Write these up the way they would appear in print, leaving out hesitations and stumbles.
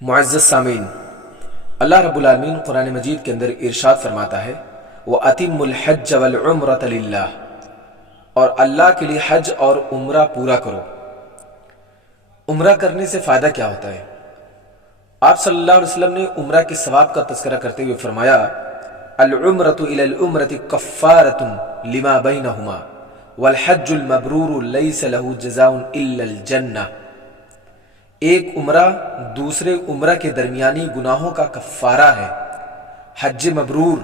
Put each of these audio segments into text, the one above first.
معزز سامعین، اللہ رب العالمین قرآن مجید کے اندر ارشاد فرماتا ہے وَأَتِمُّ الْحَجَّ وَالْعُمْرَةَ لِلَّهِ، اور اللہ کے لیے حج اور عمرہ پورا کرو۔ عمرہ کرنے سے فائدہ کیا ہوتا ہے؟ آپ صلی اللہ علیہ وسلم نے عمرہ کے ثواب کا تذکرہ کرتے ہوئے فرمایا العمرۃ الی العمرۃ کفارۃ لما بینہما والحج المبرور لیس له جزاء الا الجنہ۔ ایک عمرہ دوسرے عمرہ کے درمیانی گناہوں کا کفارہ ہے۔ حج مبرور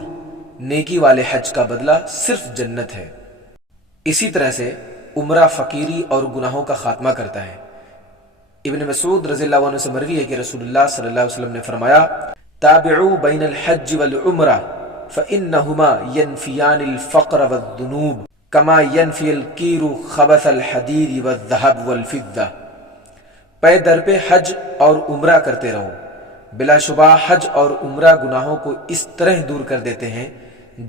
نیکی والے حج کا بدلہ صرف جنت ہے۔ اسی طرح سے عمرہ فقیری اور گناہوں کا خاتمہ کرتا ہے۔ ابن مسعود رضی اللہ عنہ سے مروی ہے کہ رسول اللہ صلی اللہ علیہ وسلم نے فرمایا تابعوا بین الحج والعمرہ فإنہما ینفیان الفقر والذنوب کما ینفی القیر خبث الحدید والذہب والفضہ۔ پے در پہ حج اور عمرہ کرتے رہو، بلا شبہ حج اور عمرہ گناہوں کو اس طرح دور کر دیتے ہیں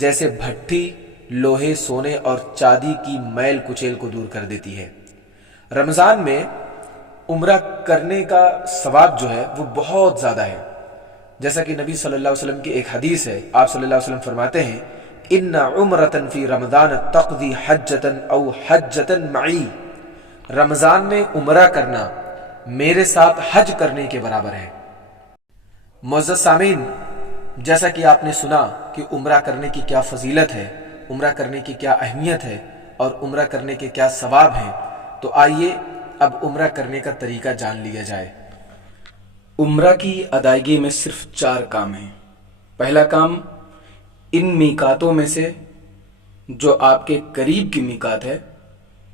جیسے بھٹی لوہے سونے اور چاندی کی میل کچیل کو دور کر دیتی ہے۔ رمضان میں عمرہ کرنے کا ثواب جو ہے وہ بہت زیادہ ہے، جیسا کہ نبی صلی اللہ علیہ وسلم کی ایک حدیث ہے۔ آپ صلی اللہ علیہ وسلم فرماتے ہیں ان عمرۃ فی رمضان تقضی حجۃ او حجۃ معی، رمضان میں عمرہ کرنا میرے ساتھ حج کرنے کے برابر ہے۔ معزز سامعین، جیسا کہ آپ نے سنا کہ عمرہ کرنے کی کیا فضیلت ہے، عمرہ کرنے کی کیا اہمیت ہے اور عمرہ کرنے کے کیا ثواب ہیں، تو آئیے اب عمرہ کرنے کا طریقہ جان لیا جائے۔ عمرہ کی ادائیگی میں صرف 4 کام ہیں۔ پہلا کام ان میقاتوں میں سے جو آپ کے قریب کی میقات ہے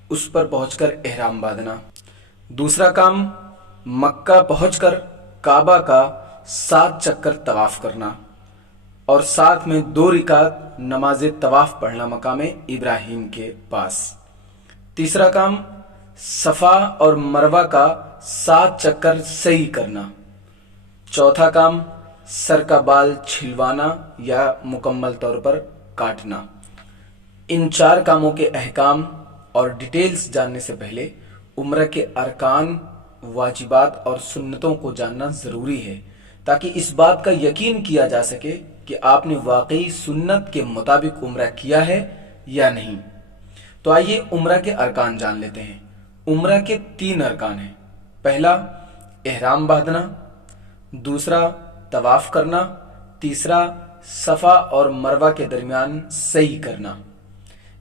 اس پر پہنچ کر احرام باندھنا۔ دوسرا کام مکہ پہنچ کر کعبہ کا 7 چکر طواف کرنا اور ساتھ میں 2 رکعت نماز طواف پڑھنا مقام ابراہیم کے پاس۔ تیسرا کام صفا اور مروہ کا 7 چکر سعی کرنا۔ چوتھا کام سر کا بال چھلوانا یا مکمل طور پر کاٹنا۔ ان 4 کاموں کے احکام اور ڈیٹیلز جاننے سے پہلے عمرہ کے ارکان، واجبات اور سنتوں کو جاننا ضروری ہے تاکہ اس بات کا یقین کیا جا سکے کہ آپ نے واقعی سنت کے مطابق عمرہ کیا ہے یا نہیں۔ تو آئیے عمرہ کے ارکان جان لیتے ہیں۔ عمرہ کے 3 ارکان ہیں۔ پہلا احرام باندھنا، دوسرا طواف کرنا، تیسرا صفا اور مروہ کے درمیان سعی کرنا۔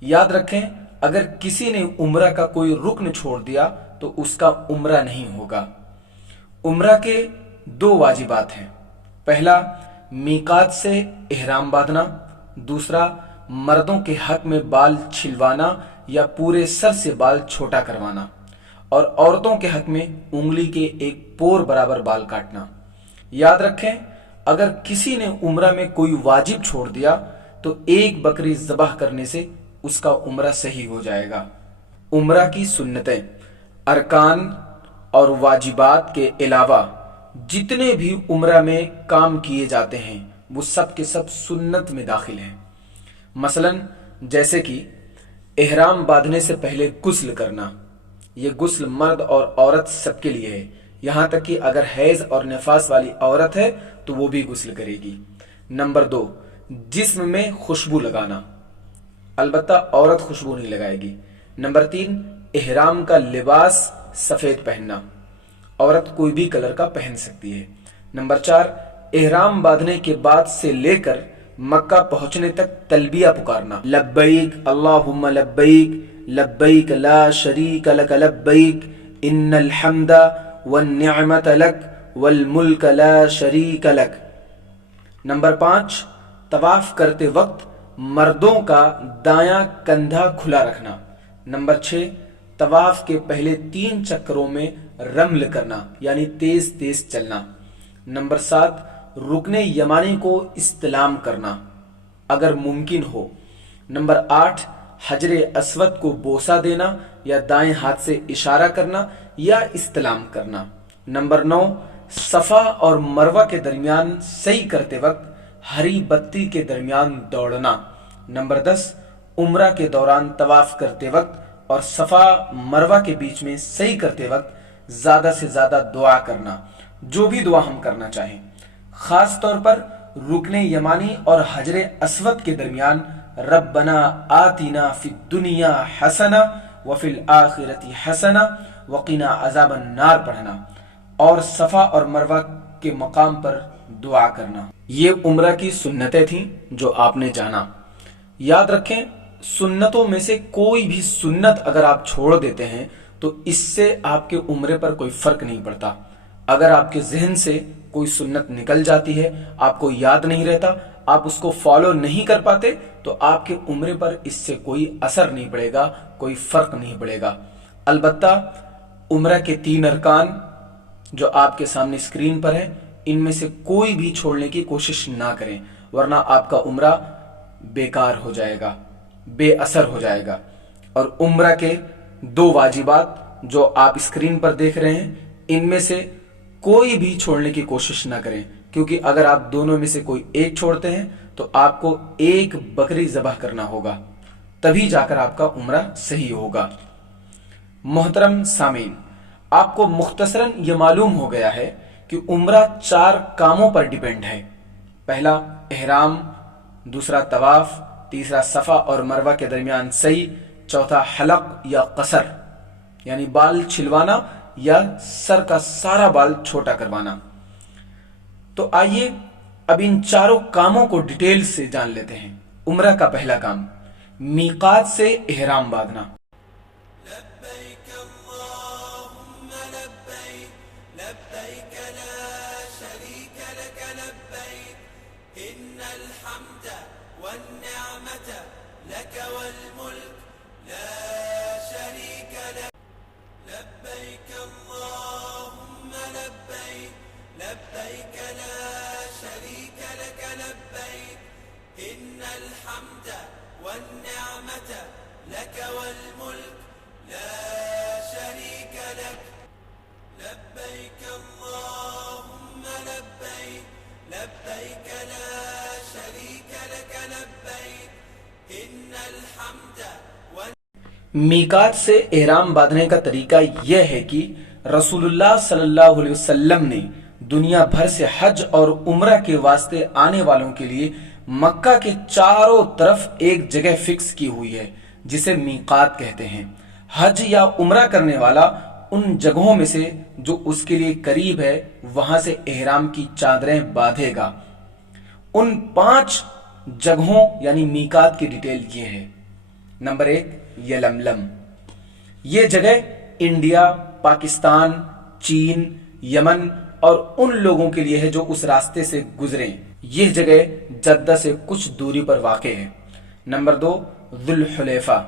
یاد رکھیں اگر کسی نے عمرہ کا کوئی رکن چھوڑ دیا تو اس کا عمرہ نہیں ہوگا۔ عمرہ کے 2 واجبات ہیں۔ پہلا میقات سے احرام باندھنا، دوسرا مردوں کے حق میں بال چھلوانا یا پورے سر سے بال چھوٹا کروانا، اور عورتوں کے حق میں انگلی کے 1 پور برابر بال کاٹنا۔ یاد رکھیں اگر کسی نے عمرہ میں کوئی واجب چھوڑ دیا تو 1 بکری ذبح کرنے سے اس کا عمرہ صحیح ہو جائے گا۔ عمرہ کی سنتیں، ارکان اور واجبات کے علاوہ جتنے بھی عمرہ میں کام کیے جاتے ہیں وہ سب کے سب سنت میں داخل ہیں۔ مثلا جیسے کہ احرام باندھنے سے پہلے غسل کرنا، یہ غسل مرد اور عورت سب کے لیے ہے، یہاں تک کہ اگر حیض اور نفاس والی عورت ہے تو وہ بھی غسل کرے گی۔ نمبر 2 جسم میں خوشبو لگانا، البتہ عورت خوشبو نہیں لگائے گی۔ نمبر 3 احرام کا لباس سفید پہننا، عورت کوئی بھی کلر کا پہن سکتی ہے۔ نمبر 4 احرام باندھنے کے بعد سے لے کر مکہ پہنچنے تک تلبیہ پکارنا، لبیک اللہم لبیک لبیک لا شریک لک لبیک ان الحمد والنعمت لک والملک لا شریک لک۔ نمبر 5 طواف کرتے وقت مردوں کا دایاں کندھا کھلا رکھنا۔ نمبر 6 طواف کے پہلے 3 چکروں میں رمل کرنا یعنی تیز تیز چلنا۔ نمبر 7 رکن یمانی کو استلام کرنا اگر ممکن ہو۔ نمبر 8 حجر اسود کو بوسہ دینا یا دائیں ہاتھ سے اشارہ کرنا یا استلام کرنا۔ نمبر 9 صفا اور مروہ کے درمیان سعی کرتے وقت ہری بتی کے درمیان دوڑنا۔ نمبر 10 عمرہ کے دوران طواف کرتے وقت اور صفا مروہ کے بیچ میں سعی کرتے وقت زیادہ سے زیادہ دعا کرنا جو بھی دعا ہم کرنا چاہیں، خاص طور پر رکن یمانی اور حجر اسود کے درمیان ربنا آتنا فی الدنیا حسنہ وفی الآخرۃ حسنہ وقنا عذاب النار پڑھنا، اور صفا اور مروہ کے مقام پر دعا کرنا۔ یہ عمرہ کی سنتیں تھیں جو آپ نے جانا۔ یاد رکھیں، سنتوں میں سے کوئی بھی سنت اگر آپ چھوڑ دیتے ہیں تو اس سے آپ کے عمرے پر کوئی فرق نہیں پڑتا۔ اگر آپ کے ذہن سے کوئی سنت نکل جاتی ہے، آپ کو یاد نہیں رہتا، آپ اس کو فالو نہیں کر پاتے، تو آپ کے عمرے پر اس سے کوئی اثر نہیں پڑے گا، کوئی فرق نہیں پڑے گا۔ البتہ عمرہ کے 3 ارکان جو آپ کے سامنے اسکرین پر ہیں، ان میں سے کوئی بھی چھوڑنے کی کوشش نہ کریں، ورنہ آپ کا عمرہ بیکار ہو جائے گا، بے اثر ہو جائے گا۔ اور عمرہ کے 2 واجبات جو آپ اسکرین پر دیکھ رہے ہیں، ان میں سے کوئی بھی چھوڑنے کی کوشش نہ کریں، کیونکہ اگر آپ دونوں میں سے کوئی ایک چھوڑتے ہیں تو آپ کو 1 بکری ذبح کرنا ہوگا، تبھی جا کر آپ کا عمرہ صحیح ہوگا۔ محترم سامعین، آپ کو مختصراً یہ معلوم ہو گیا ہے کہ عمرہ 4 کاموں پر ڈیپینڈ ہے۔ پہلا احرام، دوسرا طواف، تیسرا صفا اور مروہ کے درمیان سعی، چوتھا حلق یا قصر یعنی بال چھلوانا یا سر کا سارا بال چھوٹا کروانا۔ تو آئیے اب ان 4 کاموں کو ڈیٹیل سے جان لیتے ہیں۔ عمرہ کا پہلا کام، میقات سے احرام باندھنا۔ لبيك اللهم لبيك لبيك لا شريك لك لبيك إن الحمد والنعمة لك والملك لا شريك لك لبيك اللهم لبيك لبيك لا شريك لك لبيك إن الحمد والنعمة لك والملك لا شريك لك لبيك اللهم لبيك لبيك لا شريك لك لبيك إن الحمد میقات سے احرام باندھنے کا طریقہ یہ ہے کہ رسول اللہ صلی اللہ علیہ وسلم نے دنیا بھر سے حج اور عمرہ کے واسطے آنے والوں کے لیے مکہ کے چاروں طرف ایک جگہ فکس کی ہوئی ہے جسے میقات کہتے ہیں۔ حج یا عمرہ کرنے والا ان جگہوں میں سے جو اس کے لیے قریب ہے وہاں سے احرام کی چادریں باندھے گا۔ ان 5 جگہوں یعنی میقات کی ڈیٹیل یہ ہے۔ نمبر 1 یلملم، یہ جگہ انڈیا، پاکستان، چین، یمن اور ان لوگوں کے لیے ہے جو اس راستے سے گزریں۔ یہ جگہ جدہ سے کچھ دوری پر واقع ہے۔ نمبر 2 ذوالحلیفہ،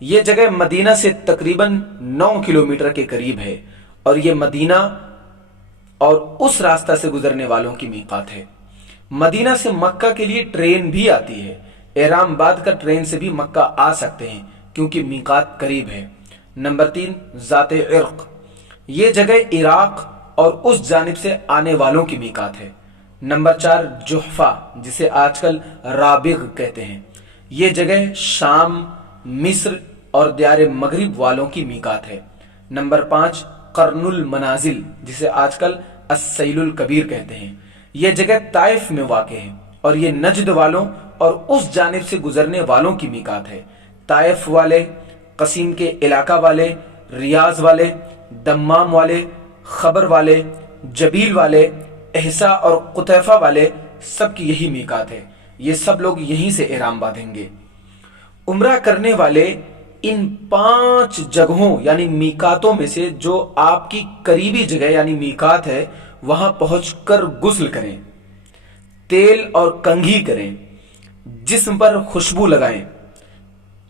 یہ جگہ مدینہ سے تقریباً 9 کلومیٹر کے قریب ہے اور یہ مدینہ اور اس راستہ سے گزرنے والوں کی میقات ہے۔ مدینہ سے مکہ کے لیے ٹرین بھی آتی ہے، احرام باندھ کر ٹرین سے بھی مکہ آ سکتے ہیں کیونکہ میقات قریب ہے۔ نمبر 3 ذات عرق، یہ جگہ عراق اور اس جانب سے آنے والوں کی میقات ہے۔ نمبر 4 جحفہ، جسے آج کل رابغ کہتے ہیں، یہ جگہ شام، مصر اور دیار مغرب والوں کی میقات ہے۔ نمبر 5 قرن المنازل، جسے آج کل السیل الکبیر کہتے ہیں، یہ جگہ طائف میں واقع ہے اور یہ نجد والوں اور اس جانب سے گزرنے والوں کی میقات ہے۔ طائف والے، قصیم کے علاقہ والے، ریاض والے، دمام والے، خبر والے، جبیل والے، احسا اور قطیفہ والے، سب کی یہی میقات ہے۔ یہ سب لوگ یہیں سے احرام باندھیں گے۔ عمرہ کرنے والے ان 5 جگہوں یعنی میقاتوں میں سے جو آپ کی قریبی جگہ یعنی میقات ہے وہاں پہنچ کر غسل کریں، تیل اور کنگھی کریں، جسم پر خوشبو لگائیں،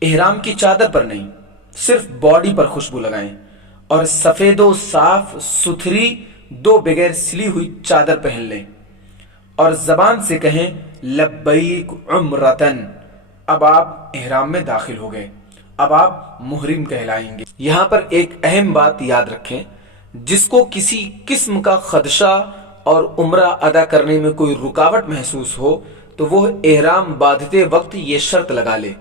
احرام کی چادر پر نہیں، صرف باڈی پر خوشبو لگائیں، اور سفید و صاف ستھری 2 بغیر سلی ہوئی چادر پہن لیں اور زبان سے کہیں لبیک عمرتن۔ اب آپ احرام میں داخل ہو گئے، اب آپ محرم کہلائیں گے۔ یہاں پر ایک اہم بات یاد رکھیں، جس کو کسی قسم کا خدشہ اور عمرہ ادا کرنے میں کوئی رکاوٹ محسوس ہو تو وہ احرام باندھتے وقت یہ شرط لگا لے،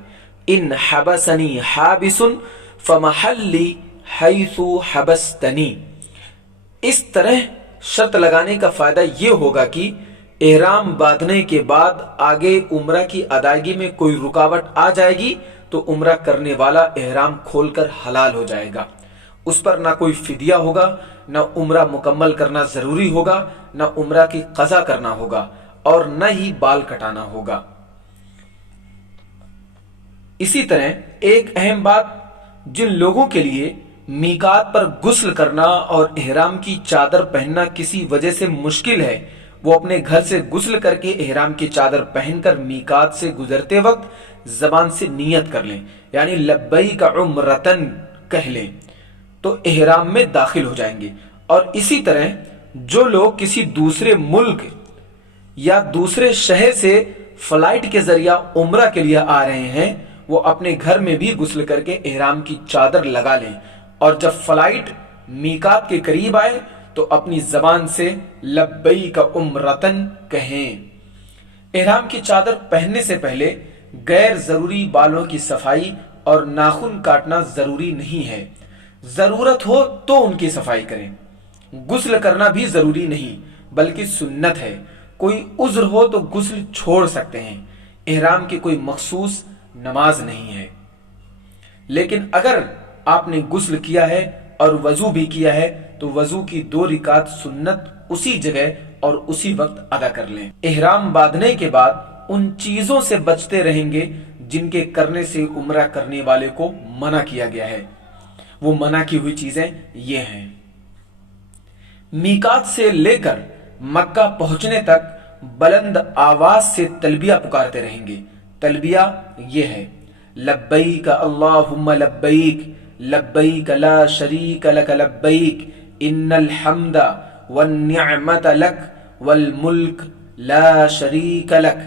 ان حبسنی حابس فمحلی حیث حبستنی۔ اس طرح شرط لگانے کا فائدہ یہ ہوگا کہ احرام باندھنے کے بعد آگے عمرہ کی ادائیگی میں کوئی رکاوٹ آ جائے گی تو عمرہ کرنے والا احرام کھول کر حلال ہو جائے گا، اس پر نہ کوئی فدیہ ہوگا، نہ عمرہ مکمل کرنا ضروری ہوگا، نہ عمرہ کی قضا کرنا ہوگا، اور نہ ہی بال کٹانا ہوگا۔ اسی طرح ایک اہم بات، جن لوگوں کے لیے میقات پر غسل کرنا اور احرام کی چادر پہننا کسی وجہ سے مشکل ہے، وہ اپنے گھر سے غسل کر کے احرام کی چادر پہن کر میقات سے گزرتے وقت زبان سے نیت کر لیں، یعنی لبیک عمرتن کہہ لیں، تو احرام میں داخل ہو جائیں گے۔ اور اسی طرح جو لوگ کسی دوسرے ملک یا دوسرے شہر سے فلائٹ کے ذریعہ عمرہ کے لیے آ رہے ہیں، وہ اپنے گھر میں بھی غسل کر کے احرام کی چادر لگا لیں، اور جب فلائٹ میقات کے قریب آئے تو اپنی زبان سے لبیک عمرتن کہیں۔ احرام کی چادر پہننے سے پہلے غیر ضروری بالوں کی صفائی اور ناخن کاٹنا ضروری نہیں ہے، ضرورت ہو تو ان کی صفائی کریں۔ غسل کرنا بھی ضروری نہیں بلکہ سنت ہے، کوئی عذر ہو تو غسل چھوڑ سکتے ہیں، احرام کی کوئی مخصوص نماز نہیں ہے۔ لیکن اگر آپ نے غسل کیا ہے اور وضو بھی کیا ہے تو وضو کی 2 رکعت سنت اسی جگہ اور اسی وقت ادا کر لیں۔ احرام باندھنے کے بعد ان چیزوں سے بچتے رہیں گے جن کے کرنے سے عمرہ کرنے والے کو منع کیا گیا ہے۔ وہ منع کی ہوئی چیزیں یہ ہیں: میقات سے لے کر مکہ پہنچنے تک بلند آواز سے تلبیہ پکارتے رہیں گے۔ تلبیہ یہ ہے: لبیک اللہم لبیک، لبیک لا شریک لک لبیک، ان الحمد والنعمت لک والملک لا شریک لک۔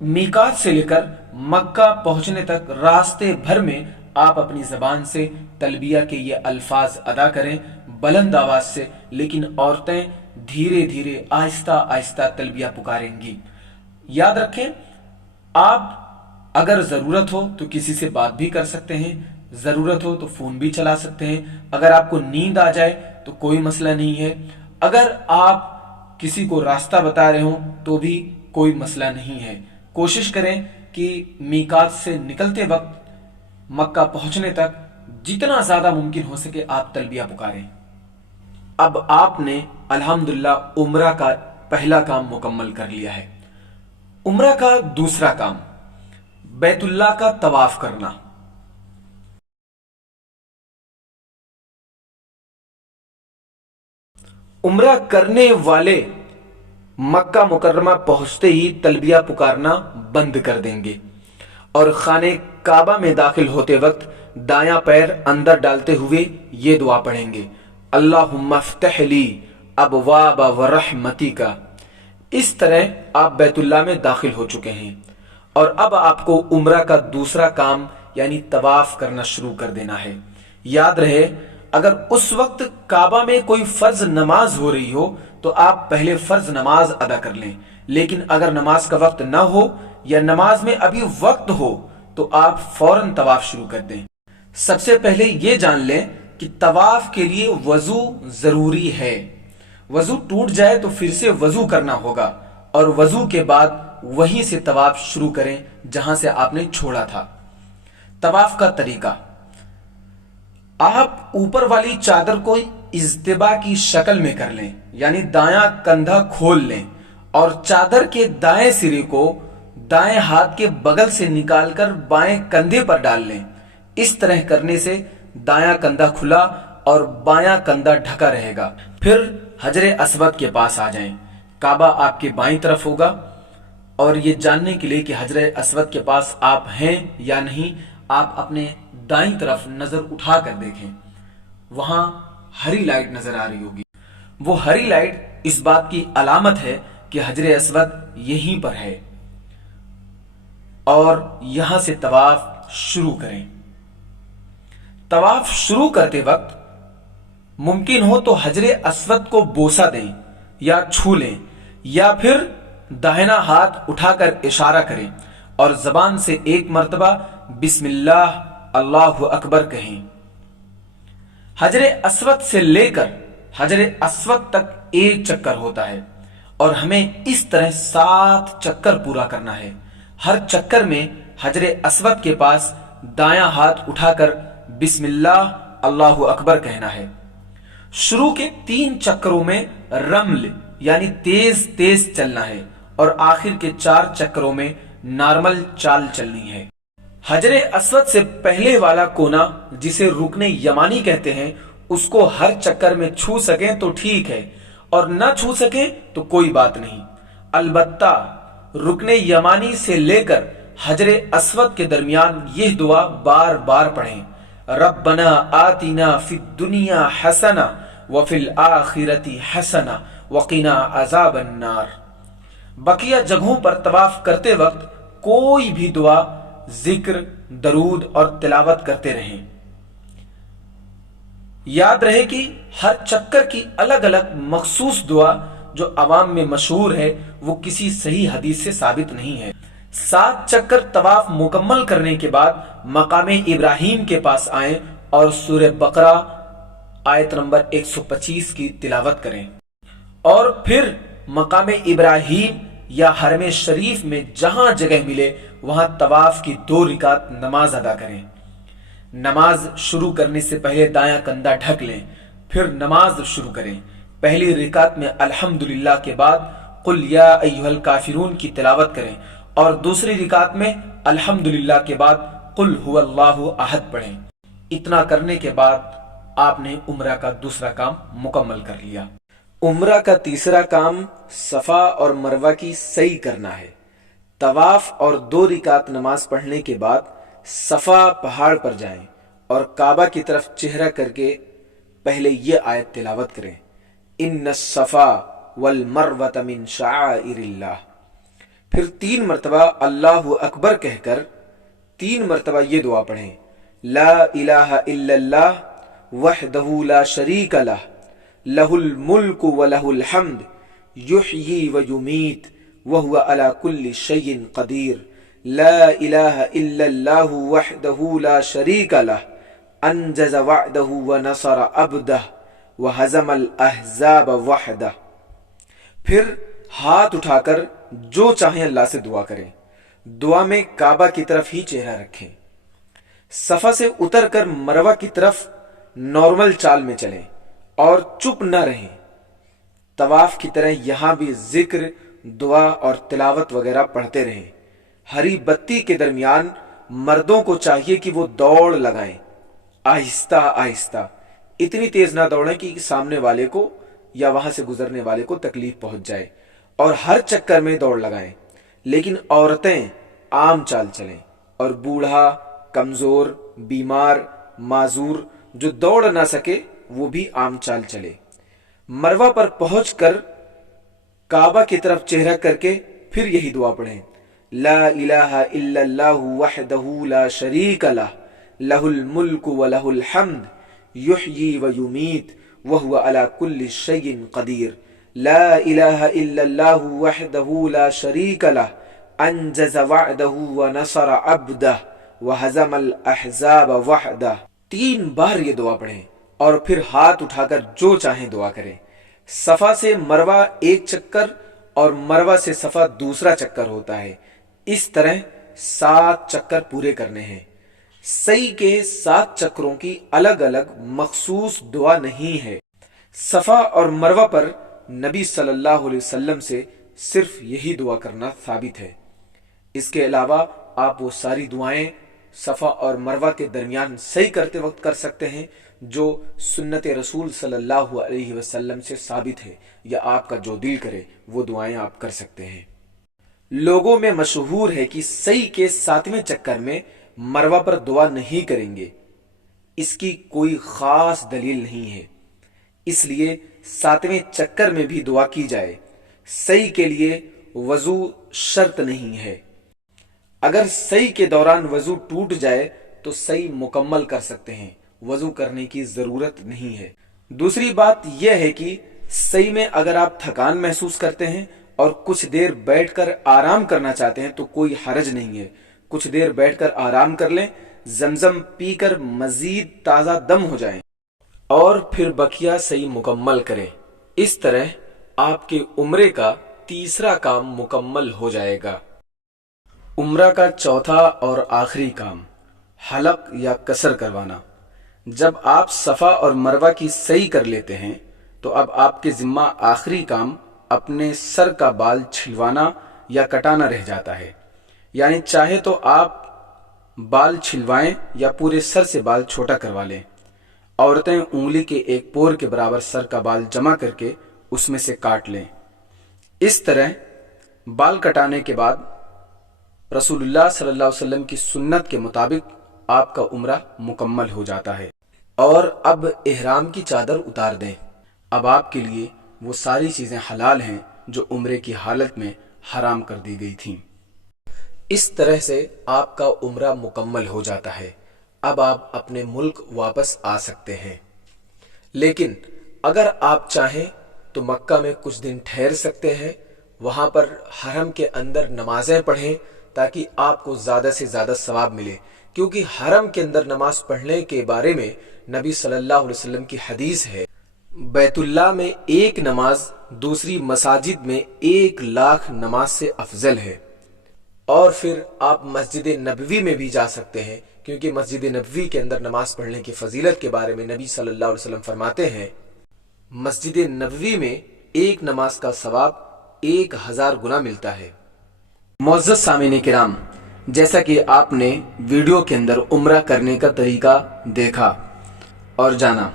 میقات سے لے کر مکہ پہنچنے تک راستے بھر میں آپ اپنی زبان سے تلبیہ کے یہ الفاظ ادا کریں بلند آواز سے، لیکن عورتیں دھیرے دھیرے آہستہ آہستہ تلبیہ پکاریں گی۔ یاد رکھیں، آپ اگر ضرورت ہو تو کسی سے بات بھی کر سکتے ہیں، ضرورت ہو تو فون بھی چلا سکتے ہیں، اگر آپ کو نیند آ جائے تو کوئی مسئلہ نہیں ہے، اگر آپ کسی کو راستہ بتا رہے ہوں تو بھی کوئی مسئلہ نہیں ہے۔ کوشش کریں کہ میقات سے نکلتے وقت مکہ پہنچنے تک جتنا زیادہ ممکن ہو سکے آپ تلبیہ پکاریں۔ اب آپ نے الحمدللہ عمرہ کا پہلا کام مکمل کر لیا ہے۔ عمرہ کا دوسرا کام بیت اللہ کا طواف کرنا۔ عمرہ کرنے والے مکہ مکرمہ پہنچتے ہی تلبیہ پکارنا بند کر دیں گے اور خانہ کعبہ میں داخل ہوتے وقت دایاں پیر اندر ڈالتے ہوئے یہ دعا پڑھیں گے: اللہم افتح لی ابواب ورحمتک۔ اس طرح آپ بیت اللہ میں داخل ہو چکے ہیں، اور اب آپ کو عمرہ کا دوسرا کام یعنی طواف کرنا شروع کر دینا ہے۔ یاد رہے، اگر اس وقت کعبہ میں کوئی فرض نماز ہو رہی ہو تو آپ پہلے فرض نماز ادا کر لیں، لیکن اگر نماز کا وقت نہ ہو یا نماز میں ابھی وقت ہو تو آپ فوراً طواف شروع کر دیں۔ سب سے پہلے یہ جان لیں کہ طواف کے لیے وضو ضروری ہے۔ وضو ٹوٹ جائے تو پھر سے وضو کرنا ہوگا، اور وضو کے بعد وہیں سے طواف شروع کریں جہاں سے آپ نے چھوڑا تھا۔ طواف کا طریقہ: آپ اوپر والی چادر کو اجتباء کی شکل میں کر لیں، یعنی دایاں کندھا کھول لیں اور چادر کے دائیں سرے کو دائیں ہاتھ کے بغل سے نکال کر بائیں کندھے پر ڈال لیں۔ اس طرح کرنے سے دایاں کندھا کھلا اور بایاں کندھا ڈھکا رہے گا۔ پھر حجر اسود کے پاس آ جائیں۔ کعبہ آپ کے بائیں طرف ہوگا، اور یہ جاننے کے لیے کہ حجر اسود کے پاس آپ ہیں یا نہیں، آپ اپنے دائیں طرف نظر اٹھا کر دیکھیں، وہاں ہری لائٹ نظر آ رہی ہوگی۔ وہ ہری لائٹ اس بات کی علامت ہے کہ حجر اسود یہیں پر ہے، اور یہاں سے طواف شروع کریں۔ طواف شروع کرتے وقت ممکن ہو تو حجر اسود کو بوسہ دیں یا چھو لیں، یا پھر داہنا ہاتھ اٹھا کر اشارہ کریں اور زبان سے ایک مرتبہ بسم اللہ اللہ اکبر کہیں۔ حجر اسود سے لے کر حجر اسود تک ایک چکر ہوتا ہے اور ہمیں اس طرح 7 چکر پورا کرنا ہے۔ ہر چکر میں حجر اسود کے پاس دایاں ہاتھ اٹھا کر بسم اللہ اللہ اکبر کہنا ہے۔ شروع کے 3 چکروں میں رمل یعنی تیز تیز چلنا ہے اور آخر کے 4 چکروں میں نارمل چال چلنی ہے۔ حجر اسود سے پہلے والا کونا جسے رکن یمانی کہتے ہیں، اس کو ہر چکر میں چھو سکیں تو ٹھیک ہے اور نہ چھو سکیں تو کوئی بات نہیں۔ البتہ رکن یمانی سے لے کر حجر اسود کے درمیان یہ دعا بار بار پڑھیں، ربنا آتنا فی الدنیا حسنہ وفی الآخرۃ حسنہ وقنا عذاب النار۔ بقیہ جگہوں پر طواف کرتے وقت کوئی بھی دعا، ذکر، درود اور تلاوت کرتے رہیں۔ یاد رہے کہ ہر چکر کی الگ الگ مخصوص دعا جو عوام میں مشہور ہے وہ کسی صحیح حدیث سے ثابت نہیں ہے۔ 7 چکر طواف مکمل کرنے کے بعد مقام ابراہیم کے پاس آئیں اور سورہ بقرہ آیت نمبر 125 کی تلاوت کریں اور پھر مقام ابراہیم یا حرم شریف میں جہاں جگہ ملے وہاں طواف کی 2 رکعت نماز ادا کریں۔ نماز شروع کرنے سے پہلے دایاں کندھا ڈھک لیں، پھر نماز شروع کریں۔ پہلی رکعت میں الحمدللہ کے بعد قل یا ایھا الکافرون کی تلاوت کریں اور دوسری رکعت میں الحمدللہ کے بعد قل ھو اللہ احد پڑھیں۔ اتنا کرنے کے بعد آپ نے عمرہ کا دوسرا کام مکمل کر لیا۔ عمرہ کا تیسرا کام صفا اور مروہ کی سعی کرنا ہے۔ طواف اور 2 رکعت نماز پڑھنے کے بعد صفا پہاڑ پر جائیں اور کعبہ کی طرف چہرہ کر کے پہلے یہ آیت تلاوت کریں، ان الصفا والمروۃ من شعائر اللہ۔ پھر 3 مرتبہ اللہ اکبر کہہ کر 3 مرتبہ یہ دعا پڑھیں، لا الہ الا اللہ وحدہ لا شریک لہ لہ الملک ولہ الحمد یحیی ویمیت وہو علی کل شیء قدیر، لا الہ الا اللہ وحدہ لا شریک لہ انجز وعدہ ونصر عبدہ وہزم الاحزاب وحدہ۔ پھر ہاتھ اٹھا کر جو چاہیں اللہ سے دعا کریں۔ دعا میں کعبہ کی طرف ہی چہرہ رکھیں۔ صفا سے اتر کر مروہ کی طرف نارمل چال میں چلیں اور چپ نہ رہیں۔ طواف کی طرح یہاں بھی ذکر، دعا اور تلاوت وغیرہ پڑھتے رہیں۔ ہری بتی کے درمیان مردوں کو چاہیے کہ وہ دوڑ لگائیں، آہستہ آہستہ، اتنی تیز نہ دوڑیں کہ سامنے والے کو یا وہاں سے گزرنے والے کو تکلیف پہنچ جائے، اور ہر چکر میں دوڑ لگائیں۔ لیکن عورتیں عام چال چلیں اور بوڑھا، کمزور، بیمار، معذور جو دوڑ نہ سکے وہ بھی عام چال چلے۔ مروہ پر پہنچ کر کعبہ کی طرف چہرہ کر کے پھر یہی دعا پڑھیں، لا الہ الا اللہ وحدہ لا شریک لہ لہ الملک ولہ الحمد یحیی ویمیت وہو علی کل شیء قدیر، لا الہ الا اللہ وحدہ لا شریک لہ انجز وعدہ ونصر عبدہ وہزم الاحزاب وحدہ۔ 3 بار یہ دعا پڑھیں اور پھر ہاتھ اٹھا کر جو چاہیں دعا کریں۔ صفا سے مروہ 1 چکر اور مروہ سے صفا دوسرا چکر ہوتا ہے۔ اس طرح 7 چکر پورے کرنے ہیں۔ سعی کے 7 چکروں کی الگ الگ مخصوص دعا نہیں ہے۔ صفا اور مروہ پر نبی صلی اللہ علیہ وسلم سے صرف یہی دعا کرنا ثابت ہے۔ اس کے علاوہ آپ وہ ساری دعائیں صفا اور مروہ کے درمیان سعی کرتے وقت کر سکتے ہیں جو سنت رسول صلی اللہ علیہ وسلم سے ثابت ہے، یا آپ کا جو دل کرے وہ دعائیں آپ کر سکتے ہیں۔ لوگوں میں مشہور ہے کہ سعی کے 7ویں چکر میں مروہ پر دعا نہیں کریں گے۔ اس کی کوئی خاص دلیل نہیں ہے، اس لیے 7ویں چکر میں بھی دعا کی جائے۔ سعی کے لیے وضو شرط نہیں ہے۔ اگر سعی کے دوران وضو ٹوٹ جائے تو سعی مکمل کر سکتے ہیں، وضو کرنے کی ضرورت نہیں ہے۔ دوسری بات یہ ہے کہ سعی میں اگر آپ تھکان محسوس کرتے ہیں اور کچھ دیر بیٹھ کر آرام کرنا چاہتے ہیں تو کوئی حرج نہیں ہے، کچھ دیر بیٹھ کر آرام کر لیں، زمزم پی کر مزید تازہ دم ہو جائیں۔ اور پھر بقیہ صحیح مکمل کریں۔ اس طرح آپ کے عمرے کا تیسرا کام مکمل ہو جائے گا۔ عمرہ کا چوتھا اور آخری کام حلق یا قصر کروانا۔ جب آپ صفا اور مروہ کی صحیح کر لیتے ہیں تو اب آپ کے ذمہ آخری کام اپنے سر کا بال چھلوانا یا کٹانا رہ جاتا ہے، یعنی چاہے تو آپ بال چھلوائیں یا پورے سر سے بال چھوٹا کروا لیں۔ عورتیں انگلی کے ایک پور کے برابر سر کا بال جمع کر کے اس میں سے کاٹ لیں۔ اس طرح بال کٹانے کے بعد رسول اللہ صلی اللہ علیہ وسلم کی سنت کے مطابق آپ کا عمرہ مکمل ہو جاتا ہے۔ اور اب احرام کی چادر اتار دیں۔ اب آپ کے لیے وہ ساری چیزیں حلال ہیں جو عمرے کی حالت میں حرام کر دی گئی تھیں۔ اس طرح سے آپ کا عمرہ مکمل ہو جاتا ہے۔ اب آپ اپنے ملک واپس آ سکتے ہیں، لیکن اگر آپ چاہیں تو مکہ میں کچھ دن ٹھہر سکتے ہیں، وہاں پر حرم کے اندر نمازیں پڑھیں تاکہ آپ کو زیادہ سے زیادہ ثواب ملے، کیونکہ حرم کے اندر نماز پڑھنے کے بارے میں نبی صلی اللہ علیہ وسلم کی حدیث ہے، بیت اللہ میں ایک نماز دوسری مساجد میں 1,00,000 نماز سے افضل ہے۔ اور پھر آپ مسجد نبوی میں بھی جا سکتے ہیں، کیونکہ مسجد نبوی کے اندر نماز پڑھنے کی فضیلت کے بارے میں نبی صلی اللہ علیہ وسلم فرماتے ہیں، مسجد نبوی میں ایک نماز کا ثواب 1000 گنا ملتا ہے۔ معزز سامعین کرام، جیسا کہ آپ نے ویڈیو کے اندر عمرہ کرنے کا طریقہ دیکھا اور جانا،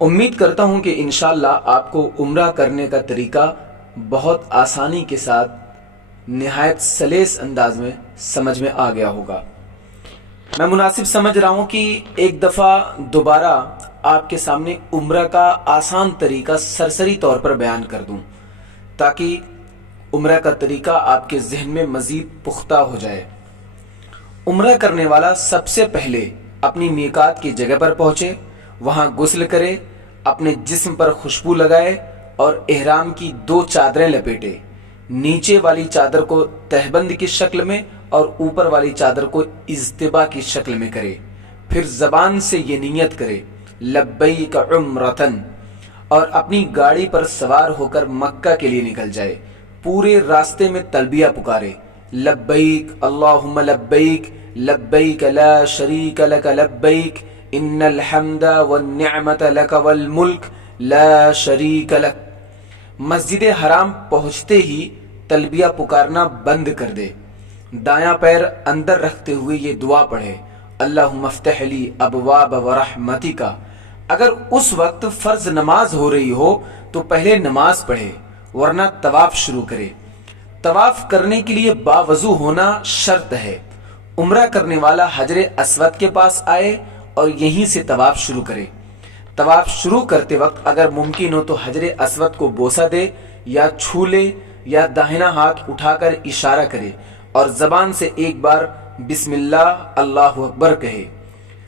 امید کرتا ہوں کہ انشاءاللہ آپ کو عمرہ کرنے کا طریقہ بہت آسانی کے ساتھ نہایت سلیس انداز میں سمجھ میں آ گیا ہوگا۔ میں مناسب سمجھ رہا ہوں کہ ایک دفعہ دوبارہ آپ کے سامنے عمرہ کا آسان طریقہ سرسری طور پر بیان کر دوں، تاکہ عمرہ کا طریقہ آپ کے ذہن میں مزید پختہ ہو جائے۔ عمرہ کرنے والا سب سے پہلے اپنی میقات کی جگہ پر پہنچے، وہاں غسل کرے، اپنے جسم پر خوشبو لگائے اور احرام کی 2 چادریں لپیٹے، نیچے والی چادر کو تہبند کی شکل میں اور اوپر والی چادر کو اجتبا کی شکل میں کرے، پھر زبان سے یہ نیت کرے لبیک عمرتن، اور اپنی گاڑی پر سوار ہو کر مکہ کے لیے نکل جائے۔ پورے راستے میں تلبیہ پکارے، لبیک اللہم لبیک لبیک لا شریک لک لبیک ان الحمد والنعمت لک والملک لا شریک لک۔ مسجد حرام پہنچتے ہی تلبیہ پکارنا بند کر دے، دایاں پیر اندر رکھتے ہوئے یہ دعا پڑھے، اللہم افتح لی ابواب ورحمتک۔ اگر اس وقت فرض نماز ہو رہی ہو تو پہلے نماز پڑھے، ورنہ طواف شروع کرے۔ طواف کرنے کے لیے باوضو ہونا شرط ہے۔ عمرہ کرنے والا حجر اسود کے پاس آئے اور یہیں سے طواف شروع کرے۔ طواف شروع کرتے وقت اگر ممکن ہو تو حجر اسود کو بوسہ دے یا چھو لے یا داہنا ہاتھ اٹھا کر اشارہ کرے اور زبان سے ایک بار بسم اللہ اللہ اکبر کہے۔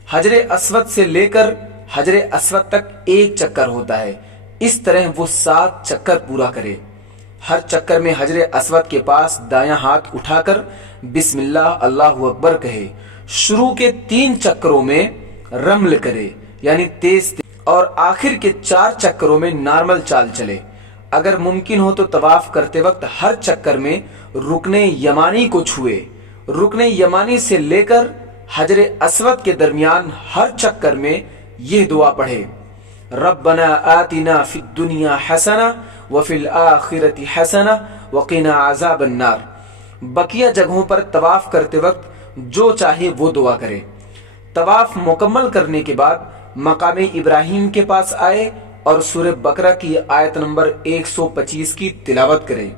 حجر اسود سے لے کر حجر اسود تک 1 چکر ہوتا ہے، اس طرح وہ 7 چکر پورا کرے۔ ہر چکر میں حجر اسود کے پاس دایاں ہاتھ اٹھا کر بسم اللہ اللہ اکبر کہے۔ شروع کے 3 چکروں میں رمل کرے یعنی تیز، اور آخر کے 4 چکروں میں نارمل چال چلے۔ اگر ممکن ہو تو طواف کرتے وقت ہر چکر میں رکن یمانی کو چھوئے۔ رکن یمانی سے لے کر حجر اسود کے درمیان ہر چکر میں یہ دعا پڑھے، ربنا آتنا فی الدنیا حسنہ وفی الآخرۃ حسنہ وقنا عذاب النار۔ بقیہ جگہوں پر طواف کرتے وقت جو چاہے وہ دعا کرے۔ طواف مکمل کرنے کے بعد مقام ابراہیم کے پاس آئے اور سورہ بقرہ کی آیت نمبر 125 کی تلاوت کرے۔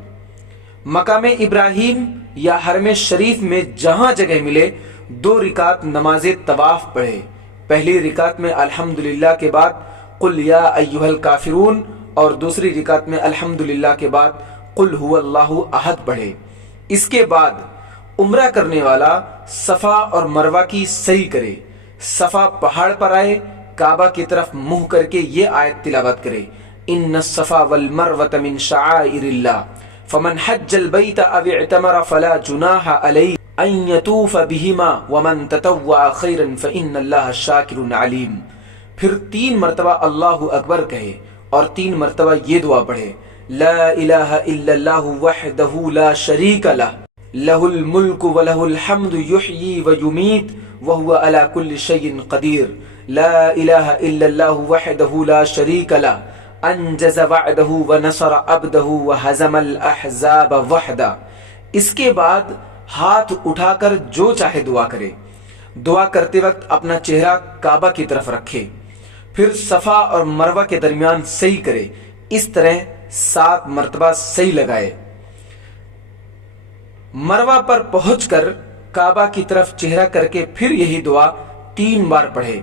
مقام ابراہیم یا حرم شریف میں جہاں جگہ ملے 2 رکعت نماز طواف پڑھے۔ پہلی رکعت میں الحمدللہ کے بعد قل یا ایھا الکافرون اور دوسری رکعت میں الحمدللہ کے بعد قل هو اللہ احد پڑھے۔ اس کے بعد عمرہ کرنے والا صفا اور مروہ کی سعی کرے۔ صفا پہاڑ پر آئے، کعبہ کی طرف منہ کر کے یہ آیت تلاوت کرے، ان الصفا والمروۃ من شعائر اللہ فمن حج البیت او اعتمر فلا جناح علیہ ان یطوف بہما ومن تطوع خیرا فان اللہ شاکر علیم۔ پھر 3 مرتبہ اللہ اکبر کہے اور 3 مرتبہ یہ دعا پڑھے، لا الہ الا اللہ وحدہ لا شریک لہ لہ الملک ولہ الحمد یحیی ویمیت وہو علی کل شیء قدیر، لا الہ الا اللہ وحدہ لا شریک لہ انجز وعدہ ونصر عبدہ وہزم الاحزاب وحدہ۔ اس کے بعد ہاتھ اٹھا کر جو چاہے دعا کرے۔ دعا کرتے وقت اپنا چہرہ کعبہ کی طرف رکھے، پھر صفا اور مروہ کے درمیان صحیح کرے، اس طرح 7 مرتبہ صحیح لگائے۔ مروہ پر پہنچ کر کعبہ کی طرف چہرہ کر کے پھر یہی دعا 3 بار پڑھے،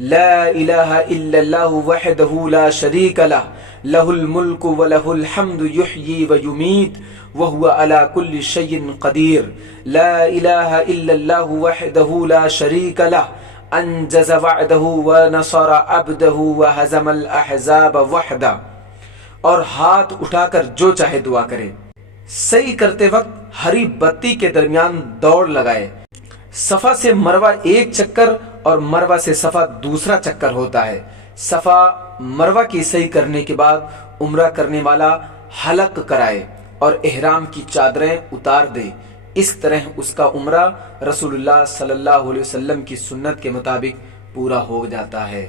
لا الہ الا اللہ وحدہ لا شریک لہ لہ الملک ولہ الحمد یحیی ویمیت وہو علی کل شیء قدیر، لا الہ الا اللہ وحدہ لا شریک لہ انجز وعدہ ونصر عبدہ وہزم الاحزاب وحدہ۔ اور ہاتھ اٹھا کر جو چاہے دعا کرے۔ صحیح کرتے وقت ہری بتی کے درمیان دوڑ لگائے۔ صفا سے مروہ 1 چکر اور مروہ سے صفا دوسرا چکر ہوتا ہے۔ صفا مروہ کی صحیح کرنے کے بعد عمرہ کرنے والا حلق کرائے اور احرام کی چادریں اتار دے۔ اس طرح اس کا عمرہ رسول اللہ صلی اللہ علیہ وسلم کی سنت کے مطابق پورا ہو جاتا ہے۔